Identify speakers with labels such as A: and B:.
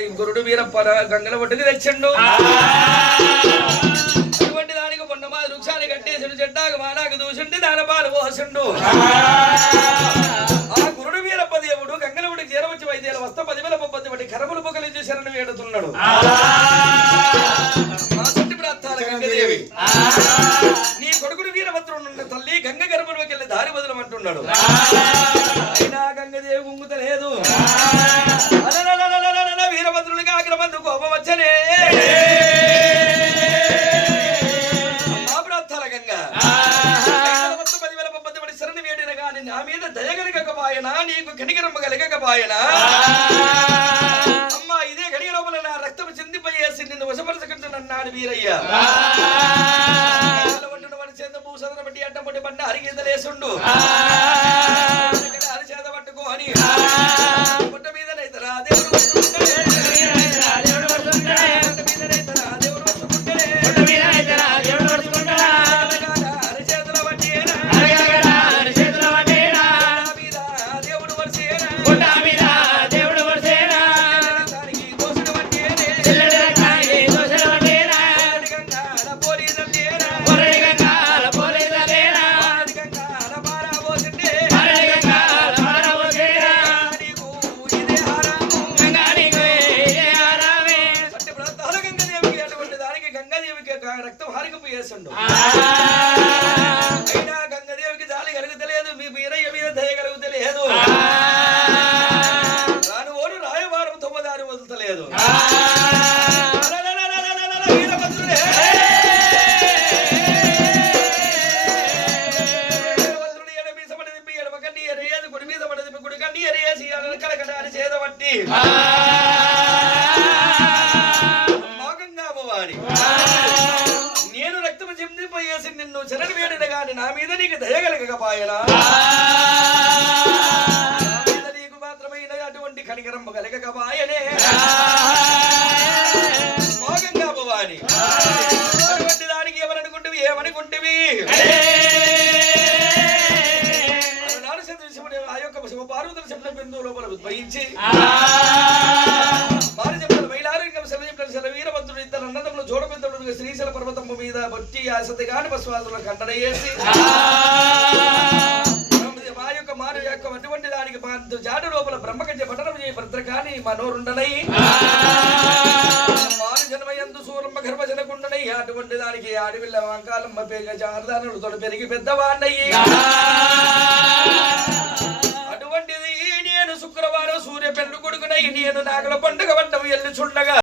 A: ఈ గురుడు వీరప్ప గంగల ఒడ్డుకు తెచ్చిండు. అటువంటి దానికి మొన్న మా వృక్షాలు కట్టేసిండు చెట్టాకు మానాకు దూసిండి దాని పాలు పోసిండు. ఆ. గురుడు వీరప్ప దేవుడు గంగల ఒడ్డుకు చేరవచ్చి వైద్యాల వస్త పదివేల పబ్బది బట్టి కరములు పొగలించి శరణు వేడుతున్నాడు. గంగదేవి. నీ కొడుకుడు వీరభద్రుడు తల్లి గంగ గర్భంలోకి వెళ్ళి దారి వదలమంటున్నాడు. నా మీద దయ కలగకపోయనా? నీకు కనికరమ్మ కలగకపోయనా? అమ్మా ఇదే గడియ లోపల నా రక్తం చిందిపోయేసి నిన్ను వశపరచకుంటున్నాడు వీరయ్య. చేత భూసదన బట్టి అడ్డం పట్టి బండ అరిగేదలేసుండు అరిచేత పట్టుకో అని. పుట్ట మీదనైతరా దేవుడు హారికపోయేస్తుండు అయినా గంగాదేవికి జాలి కలుగుతలేదు మీ వీరయ్య మీద దయ కలుగుతలేదు. రాను ఓడు రాయవారం తొమ్మదారి మీసమడి తిప్పి ఎడమ కన్ను ఎరేసి, కుడి ఎరేసి, అలకలకట అని చేదబట్టి. చెందిపోయేసి నిన్ను శరణి వేడిన గాని నా మీద నీకు మీద నీకు మాత్రమైన అటువంటి కనికరమ్మ కలగకపాయనే మోగంగా భవాని అటువంటి దానికి ఏమనుకుంటువి? ఏమనుకుంటువి ఆ యొక్క శివ పార్వతుల శబ్ద బిందువు లోపల ఉద్భవించి జోడబిందుడు శ్రీశైల పర్వతము మీద బొట్టి ఆసతి గాని పశువాదుల ఖండన చేసి మా యొక్క మారు యొక్క అటువంటి దానికి మా జాడ లోపల బ్రహ్మకంజ పఠనం చేయి భద్రకాని మనోరుండనై మారు జన్మయందు సూరమ్మ గర్భజనకుండనై అటువంటి దానికి అడవిల్ల వంకాలమ్మ పేగ జారదానులు తొడ పెరిగి పెద్దవాణ్ణయ్యి అటువంటిది నేను శుక్రవారం సూర్య పెళ్ళి కొడుకునై. నేను నాగల పండుగ వంటము ఎల్లు చుండగా